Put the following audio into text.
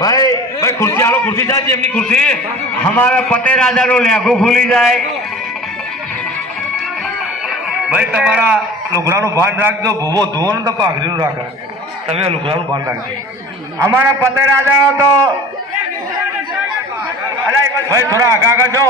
ભાઈ ભાઈ ખુરશી આલો, ખુરશી જાય એમની ખુરશી. અમારા પતે રાજાનું લેઘું ખુલી જાય. ભાઈ તમારા લુગડાનું ભાન રાખજો. ભૂવો ધોવો ને તો પાઘડીનું રાખે. તમે લુગડાનું ભાન રાખજો. અમારા પતે રાજાનો તો ભાઈ થોડા આગા આગા જો.